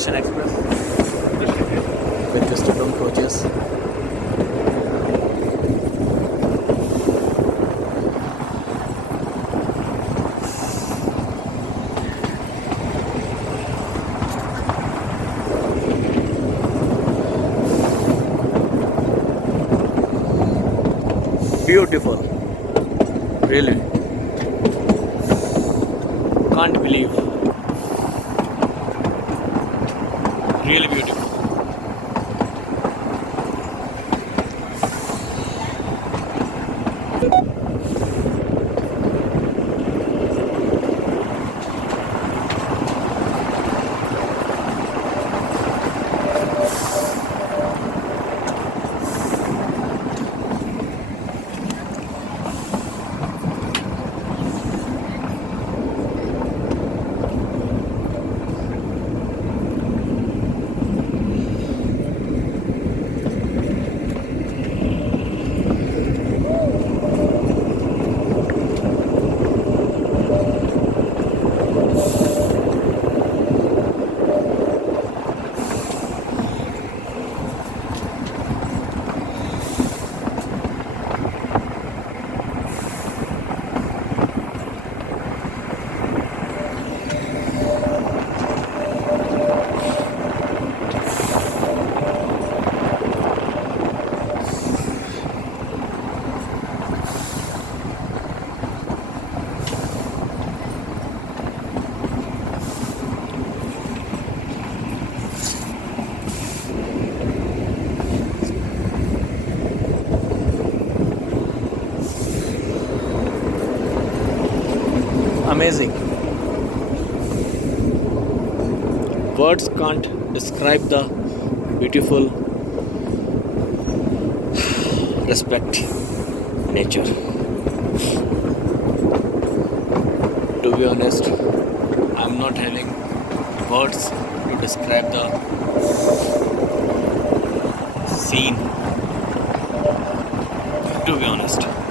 Darshan Express with the student coaches. Beautiful, really. Can't believe. Really beautiful. Amazing. Words can't describe the beautiful respect nature. To be honest, I'm not having words to describe the scene. To be honest.